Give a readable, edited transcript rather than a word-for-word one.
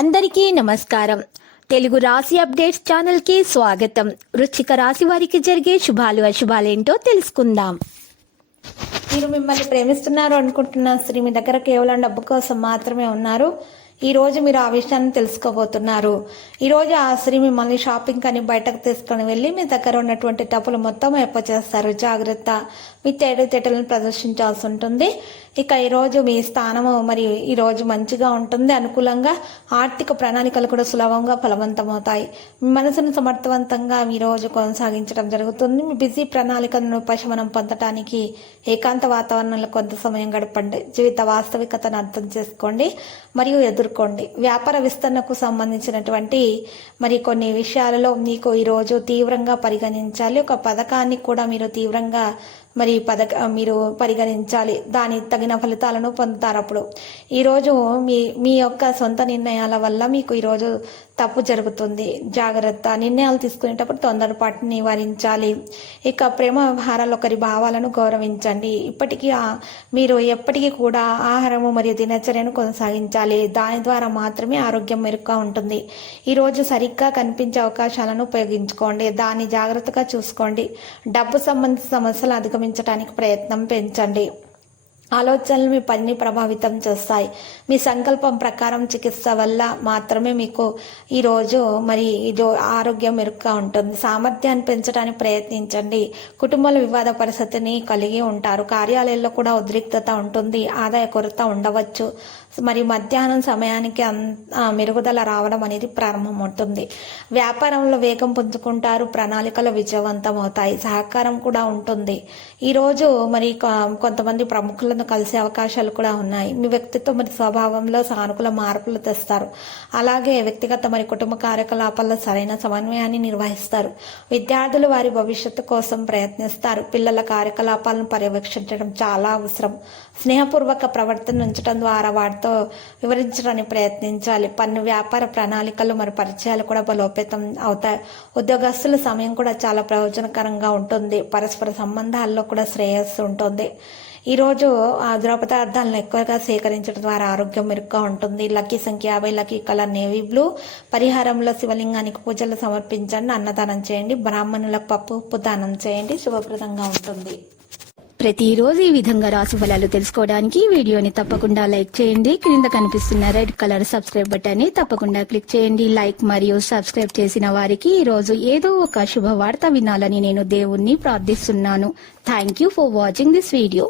అందరికీ నమస్కారం. తెలుగు రాశి అప్డేట్స్ ఛానల్ కి స్వాగతం. వృశ్చిక రాశి వారికి జరిగే శుభాలు అశుభాలేంటో తెలుసుకుందాం. మీరు మిమ్మల్ని ప్రేమిస్తున్నారు అనుకుంటున్న స్త్రీ మీ దగ్గర కేవలం డబ్బు కోసం మాత్రమే ఉన్నారు. ఈ రోజు మీరు ఆ విషయాన్ని తెలుసుకోబోతున్నారు. ఈ రోజు ఆ స్త్రీ మిమ్మల్ని షాపింగ్ అని బయటకు తీసుకుని వెళ్ళి మీ దగ్గర ఉన్నటువంటి డబ్బులు మొత్తం చేస్తారు. జాగ్రత్త, మీ తెలివితేటలను ప్రదర్శించాల్సి ఉంటుంది. ఇక ఈరోజు మీ స్థానము మరియు ఈరోజు మంచిగా ఉంటుంది. అనుకూలంగా ఆర్థిక ప్రణాళికలు కూడా సులభంగా ఫలవంతమవుతాయి. మీ మనసును సమర్థవంతంగా ఈ రోజు కొనసాగించడం జరుగుతుంది. మీ బిజీ ప్రణాళికలను ఉపశమనం పొందడానికి ఏకాంత వాతావరణంలో కొంత సమయం గడపండి. జీవిత వాస్తవికతను అర్థం చేసుకోండి మరియు ఎదుర్కోండి. వ్యాపార విస్తరణకు సంబంధించినటువంటి కొన్ని విషయాలలో మీకు ఈరోజు తీవ్రంగా పరిగణించాలి. ఒక పథకాన్ని కూడా మీరు తీవ్రంగా మీరు పరిగణించాలి. దాని తగిన ఫలితాలను పొందుతారు. అప్పుడు ఈరోజు మీ యొక్క సొంత నిర్ణయాల వల్ల మీకు ఈరోజు తప్పు జరుగుతుంది. జాగ్రత్త, నిర్ణయాలు తీసుకునేటప్పుడు తొందరపాటుని నివారించాలి. ఇక ప్రేమ వ్యవహారాలు ఒకరి భావాలను గౌరవించండి. మీరు ఎప్పటికీ కూడా ఆహారము మరియు దినచర్యను కొనసాగించాలి. దాని ద్వారా మాత్రమే ఆరోగ్యం మెరుగ్గా ఉంటుంది. ఈరోజు సరిగ్గా కనిపించే అవకాశాలను ఉపయోగించుకోండి. దాన్ని జాగ్రత్తగా చూసుకోండి. డబ్బు సంబంధిత సమస్యలు అధిగమించడానికి ప్రయత్నం పెంచండి. ఆలోచనలు మీ పనిని ప్రభావితం చేస్తాయి. మీ సంకల్పం ప్రకారం చికిత్స వల్ల మాత్రమే మీకు ఈరోజు ఆరోగ్యం మెరుగ్గా ఉంటుంది. సామర్థ్యాన్ని పెంచడానికి ప్రయత్నించండి. కుటుంబంలో వివాద పరిస్థితిని కలిగి ఉంటారు. కార్యాలయంలో కూడా ఉద్రిక్తత ఉంటుంది. ఆదాయ కొరత ఉండవచ్చు. మధ్యాహ్నం సమయానికి మెరుగుదల రావడం అనేది ప్రారంభమవుతుంది. వ్యాపారంలో వేగం పుంజుకుంటారు. ప్రణాళికలు విజయవంతం అవుతాయి. సహకారం కూడా ఉంటుంది. ఈరోజు కొంతమంది ప్రముఖులను కలిసే అవకాశాలు కూడా ఉన్నాయి. మీ వ్యక్తిత్వం స్వభావంలో సానుకూల మార్పులు తెస్తారు. అలాగే వ్యక్తిగత కుటుంబ కార్యకలాపాల్లో సరైన సమన్వయాన్ని నిర్వహిస్తారు. విద్యార్థులు వారి భవిష్యత్తు కోసం ప్రయత్నిస్తారు. పిల్లల కార్యకలాపాలను పర్యవేక్షించడం చాలా అవసరం. స్నేహపూర్వక ప్రవర్తన ఉంచడం ద్వారా వాటితో వివరించడానికి ప్రయత్నించాలి. పన్ను వ్యాపార ప్రణాళికలు పరిచయాలు కూడా బలోపేతం అవుతాయి. ఉద్యోగస్తుల సమయం కూడా చాలా ప్రయోజనకరంగా ఉంటుంది. పరస్పర సంబంధాల్లో కూడా శ్రేయస్సు ఉంటుంది. ఈరోజు ద్రవ పదార్థాలను ఎక్కువగా సేకరించడం ద్వారా ఆరోగ్యం మెరుగ్గా ఉంటుంది. లక్కీ సంఖ్య 50, లక్కీ కలర్ నేవీ బ్లూ. పరిహారంలో శివలింగానికి పూజలు సమర్పించండి. అన్నదానం చేయండి. బ్రాహ్మణులకు పప్పు ఉప్పు దానం చేయండి. శుభప్రదంగా ఉంటుంది. ప్రతిరోజు ఈ విధంగా రాశి ఫలాలు తెలుసుకోవడానికి వీడియోని తప్పకుండా లైక్ చేయండి. క్రింద కనిపిస్తున్న రెడ్ కలర్ సబ్స్క్రైబ్ బటన్ ని తప్పకుండా క్లిక్ చేయండి. లైక్ మరియు సబ్స్క్రైబ్ చేసిన వారికి ఈ రోజు ఏదో ఒక శుభవార్త వినాలని నేను దేవుణ్ణి ప్రార్థిస్తున్నాను. Thank you for watching this video.